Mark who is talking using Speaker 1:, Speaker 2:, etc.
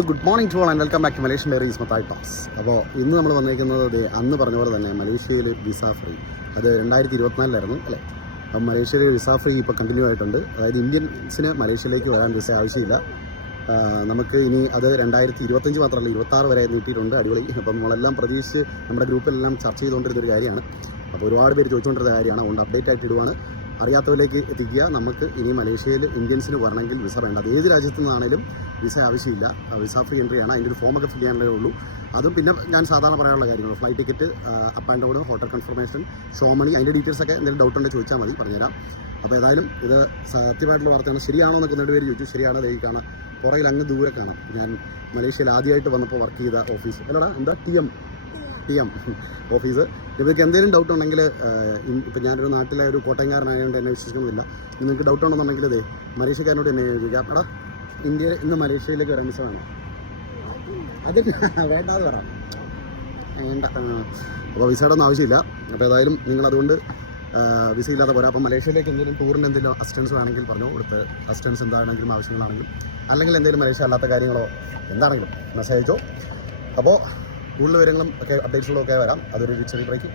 Speaker 1: Good morning to all and welcome back to Malaysian diaries Mathai talks അപ്പോൾ ഇന്ന് നമ്മൾ വന്നിരിക്കുന്നത് അന്ന് പറഞ്ഞ പോലെ തന്നെ മലേഷ്യയിൽ വിസ ഫ്രീ അത് രണ്ടായിരത്തി ഇരുപത്തിനാലിലായിരുന്നു അല്ലേ? അപ്പം മലേഷ്യയിൽ വിസ ഫ്രീ ഇപ്പോൾ കണ്ടിന്യൂ ആയിട്ടുണ്ട്. അതായത് ഇന്ത്യൻസിന് മലേഷ്യയിലേക്ക് വരാൻ വിസ ആവശ്യമില്ല. നമുക്ക് ഇനി അത് രണ്ടായിരത്തി ഇരുപത്തഞ്ച് മാത്രമല്ല ഇരുപത്താറ് വരെ നീട്ടിയിട്ടുണ്ട് അടിപൊളി. അപ്പം നമ്മളെല്ലാം പ്രതീക്ഷിച്ച് നമ്മുടെ ഗ്രൂപ്പിലെല്ലാം ചർച്ച ചെയ്തുകൊണ്ടിരുന്ന ഒരു കാര്യമാണ്. അപ്പോൾ ഒരുപാട് പേര് ചോദിച്ചുകൊണ്ടിരുന്ന കാര്യമാണ് അതുകൊണ്ട് അപ്ഡേറ്റ് ആയിട്ട് ഇടുവാണ്. അറിയാത്തവരിലേക്ക് എത്തിക്കുക. നമുക്ക് ഇനി മലേഷ്യയിൽ ഇന്ത്യൻസിന് വരണമെങ്കിൽ വിസ വേണ്ട. അത് ഏത് രാജ്യത്തു നിന്നാണേലും വിസ ആവശ്യമില്ല. വിസ ഫ്രീ എൻട്രി ആണ്. അതിന്റെ ഒരു ഫോമൊക്കെ ഫിൽ ചെയ്യാനേ ഉള്ളൂ. അതും പിന്നെ ഞാൻ സാധാരണ പറയാനുള്ള കാര്യങ്ങൾ flight ticket up and down hotel confirmation show money അതിന്റെ ഡീറ്റെയിൽസ് ഒക്കെ എന്തെങ്കിലും ഡൗട്ട് ഉണ്ടെങ്കിൽ ചോദിച്ചാൽ മതി പറഞ്ഞുതരാം. അപ്പോൾ ഏതായാലും ഇത് സത്യമായിട്ടുള്ള വാർത്തയാണ്. ശരിയാണോ എന്നൊക്കെ ഒന്നിട്ട് പേര് ചോദിച്ചു. ശരിയാണോ ഈ കാണാം പുറകിൽ അങ്ങ് ദൂരെ കാണാം. ഞാൻ മലേഷ്യയിൽ ആദ്യമായിട്ട് വന്നപ്പോൾ വർക്ക് ചെയ്ത ഓഫീസ് അല്ലടാ എന്താ T M T M office ഇവർക്ക് എന്തെങ്കിലും ഡൗട്ട് ഉണ്ടെങ്കിൽ ഇപ്പം ഞാനൊരു നാട്ടിലെ ഒരു കോട്ടയംകാരനായതുകൊണ്ട് എന്നെ വിശ്വസിക്കുന്നില്ല നിങ്ങൾക്ക് ഡൗട്ട് ഉണ്ടെന്നുണ്ടെങ്കിൽ ഇതേ മലേഷ്യക്കാരനോട് എന്നെ ചോദിക്കാം എടാ ഇന്ത്യ ഇന്ന് മലേഷ്യയിലേക്ക് വേണം അത് വേണ്ടാതെ പറ. വേണ്ട. അപ്പോൾ വിസയുടെ ഒന്നും ആവശ്യമില്ല. അപ്പോൾ ഏതായാലും നിങ്ങൾ അതുകൊണ്ട് വിസ ഇല്ലാതെ പോരാ. അപ്പോൾ മലേഷ്യയിലേക്ക് എന്തെങ്കിലും ടൂറിന് എന്തെങ്കിലും അസിസ്റ്റൻസ് വേണമെങ്കിൽ പറഞ്ഞു. കൊടുത്ത് അസിസ്റ്റൻസ് എന്താണെങ്കിലും ആവശ്യങ്ങളാണെങ്കിലും. അല്ലെങ്കിൽ എന്തെങ്കിലും മലേഷ്യ അല്ലാത്ത കാര്യങ്ങളോ എന്താണെങ്കിലും മെസ്സേജോ അപ്പോൾ കൂടുതൽ വിവരങ്ങളും ഒക്കെ അപ്ഡേറ്റ്സുകളും ഒക്കെ വരാം. അതൊരു ചെറിയ ബ്രേക്ക്